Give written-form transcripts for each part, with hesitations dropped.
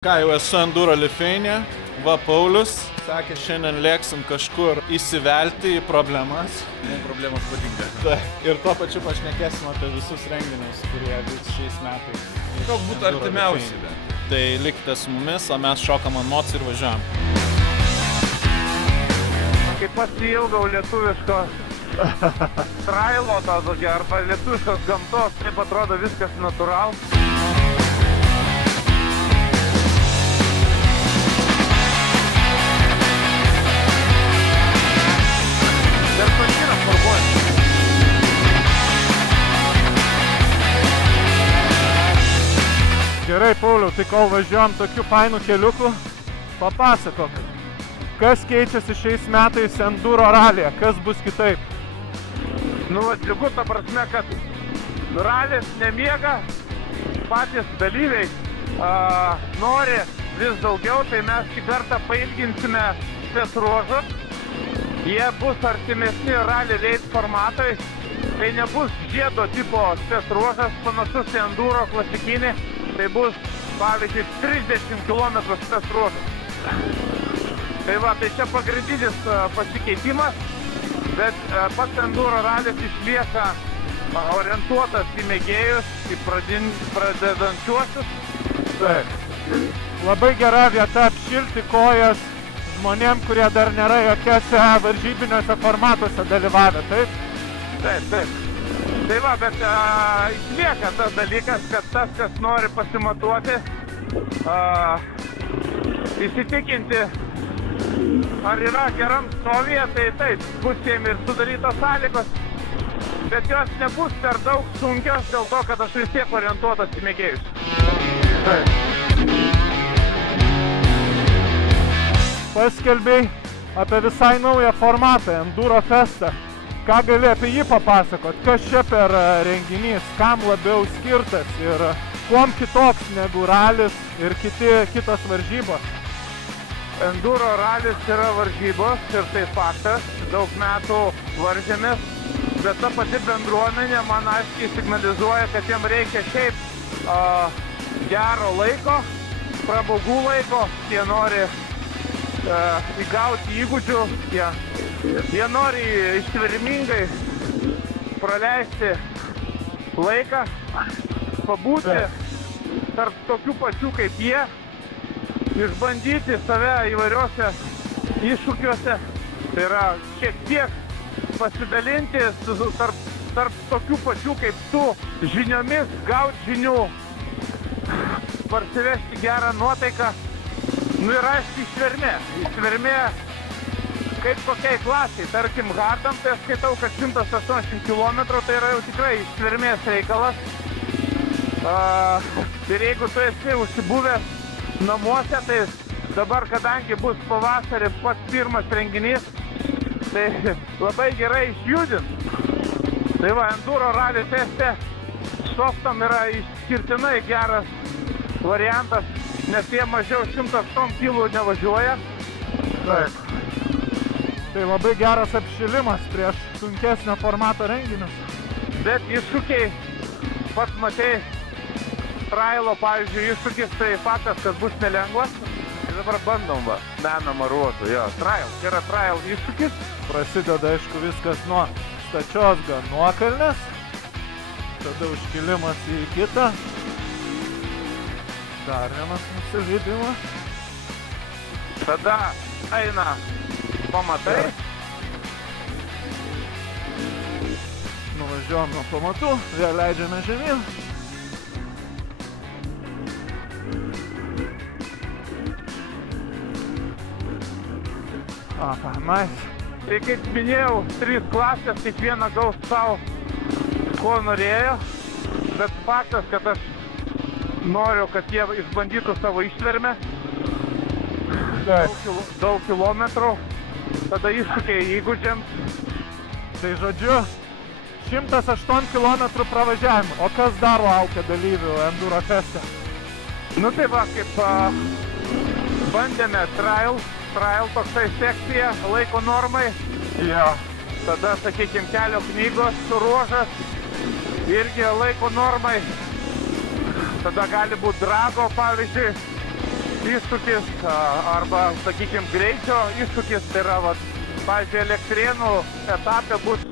Ką, jau esu Enduro Lithuania, va Paulius, sakė, šiandien lėksim kažkur įsivelti į problemas. Man problemas patinka. Tai, ir tuo pačiu pašnekėsim apie visus renginius, kurie vyks šiais metais. Gal būtų artimiausi. Tai likite su mumis, o mes šokam ant moc ir važiuojam. Kaip pasiilgau lietuviško trailo to tokia, arba lietuviškos gamtos, taip atrodo viskas natūral. Gerai, Pauliau, tai kol važiuojam tokiu fainu keliuku, papasakok, kas keičiasi šiais metais Enduro ralyje, kas bus kitaip? Nu, džiugu ta prasme, kad ralis nemiega, patys dalyviai nori vis daugiau, tai mes šį kartą pailginsime spec ruožus. Jie bus artimesni rally raid formatui, tai nebus žiedo tipo spec ruožas, panašus į Enduro klasikinį. Tai bus, pavyzdžiui, 30 km spec ruožas. Tai va, tai čia pagrindinis pasikeitimas, bet pats Enduro ralis išlieka orientuotas į mėgėjus, į pradedančiuosius. Taip. Labai gera vieta apšilti kojas žmonėm, kurie dar nėra jokiuose varžybiniuose formatuose dalyvavę, taip? Taip, taip. Tai va, bet išlieka tas dalykas, kad tas, kas nori pasimatuoti, įsitikinti, ar yra geram stovyje, tai taip, bus jiem ir sudarytos sąlygos, bet jos nebus per daug sunkios dėl to, kad aš vis tiek orientuotas į mėgėjus. Taip. Paskelbei apie visai naują formatą, Enduro Festą. Ką gali apie jį papasakot? Kas čia per renginys, kam labiau skirtas ir kuom kitoks negu ralis ir kitos varžybos? Enduro ralis yra varžybos ir tai faktas, daug metų varžėmės, bet ta pati bendruomenė man aiškiai signalizuoja, kad jiem reikia šiaip gero laiko, pramogų laiko, jie nori įgauti įgūdžių, jie nori ištvermingai praleisti laiką, pabūti tarp tokių pačių kaip jie, išbandyti save įvairiuose iššūkiuose, tai yra šiek tiek pasidalinti tarp tokių pačių kaip tu žiniomis, gauti žinių, parsivežti gerą nuotaiką. Nu ir aišku, ištvermė kaip kokiai klasiai, tarkim hardam, tai aš skaitau, kad 180 km tai yra jau tikrai ištvermės reikalas. Ir jeigu tu esi užsibuvęs namuose, tai dabar, kadangi bus pavasarį pats pirmas renginys, tai labai gerai išjudint. Tai va, Enduro Rally Feste softam yra išskirtinai geras variantas, nes jie mažiau 108 kg nevažiuoja. Taip. Tai labai geras apšilimas prieš sunkesnio formato renginius. Bet iššūkiai, pats matei, trailo, pavyzdžiui, iššūkis, tai faktas, kad bus nelengvas. Ir dabar bandom va, menamą ruožą, jo, trail, yra trail iššūkis. Prasideda, aišku, viskas nuo stačios nuokalnės, tada užkilimas į kitą. Dar vienas nusileidimas. Tada eina pamatai. Nuvažiuojam nuo pamatų, vėl leidžiame žemyn. Aha, nice. Tai kaip minėjau, 3 klasės, kiekviena gaus savo, ko norėjo. Bet faktas, kad aš noriu, kad jie išbandytų savo ištvermę. Daug kilometrų, tada iššūkiai įgūdžiams. Tai žodžiu, 108 km pravažiavimų. O kas dar laukia dalyvių Enduro Feste? Nu tai va, kaip bandėme trail toksai sekcija laiko normai. Jo. Tada, sakykime, kelio knygos ruožas irgi laiko normai. Tada gali būti drago, pavyzdžiui. iššūkis arba, sakykime, greičio iššūkis. Tai yra, pavyzdžiui, Elektrėnų etape bus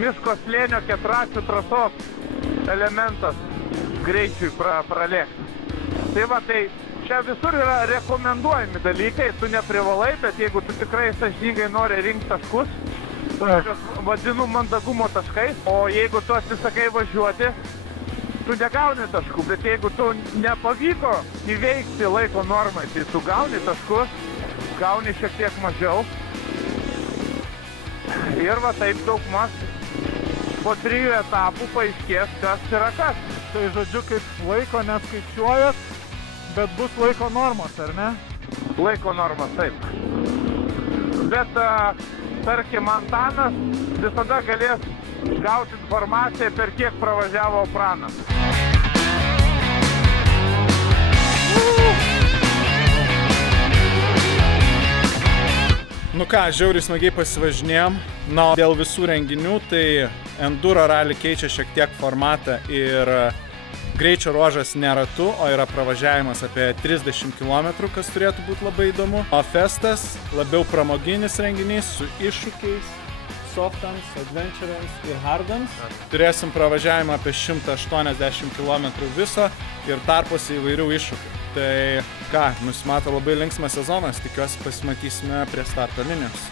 miško slėnio ketračių trasos elementas greičiui pralėkti. Tai čia visur yra rekomenduojami dalykai, tu neprivalai, bet jeigu tu tikrai sąžiningai nori rinkti taškus, vadinu mandagumo taškais, o jeigu tu atsisakai važiuoti, tu negauni taškų, bet jeigu tu nepavyko įveikti laiko normai, tai tu gauni taškus, gauni šiek tiek mažiau. Ir taip daugmaž po 3 etapų paaiškės, kas yra kas. Tai žodžiu, kaip laiko neskaičiuojas, bet bus laiko normos, ar ne? Laiko normos, taip. Bet, tarkim, Antanas visada galės gauti informaciją, per kiek pravažiavo Pranas. Nu ką, žiauriai smagiai pasivažinėjom. Na, dėl visų renginių, tai Enduro rally keičia šiek tiek formatą ir greičio ruožas ne ratu, o yra pravažiavimas apie 30 km, kas turėtų būti labai įdomu. O festas labiau pramoginis renginys su iššūkiais, softams, adventurams ir hardams. Turėsim pravažiavimą apie 180 km viso ir tarpuose įvairių iššūkių. Tai ką, nusimato labai linksmas sezonas, tikiuosi pasimatysime prie starto linijos.